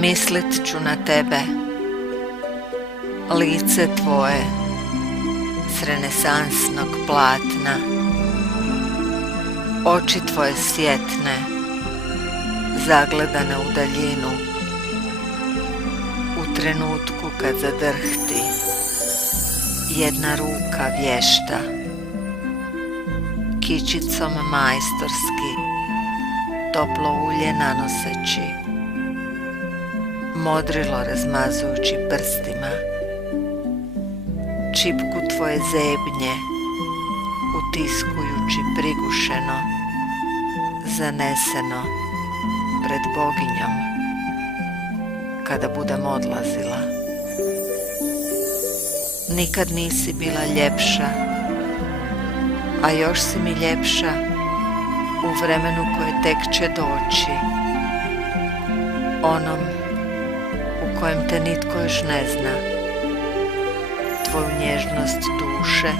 Mislit ću na tebe, lice tvoje s renesansnog platna, oči tvoje sjetne, zagledane u daljinu, u trenutku kad zadrhti jedna ruka vješta, kičicom majstorski toplo ulje nanoseći, modrilo razmazujući prstima, čipku tvoje zebnje utiskujući prigušeno, zaneseno pred boginjom kada budem odlazila. Nikad nisi bila ljepša, a još si mi ljepša u vremenu koje tek će doći, onom u kojem te nitko još ne zna, tvoju nježnost duše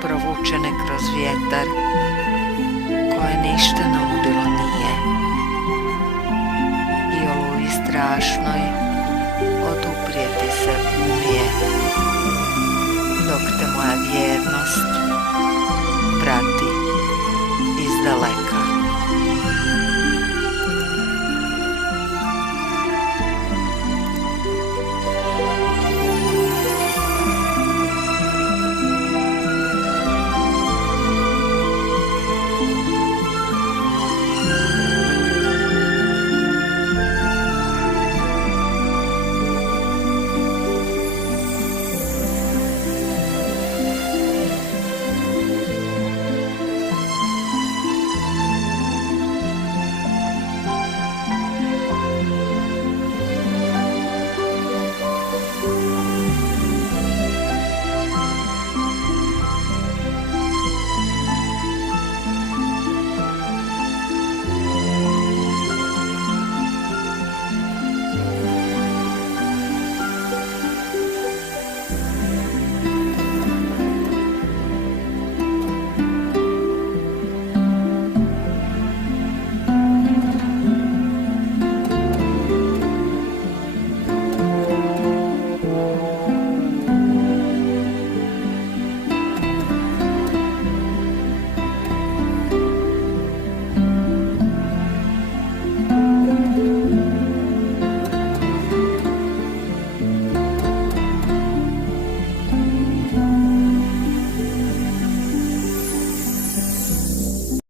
provučene kroz vjetar koje ništa naudilo nije, i oluji strašnoj oduprijeti se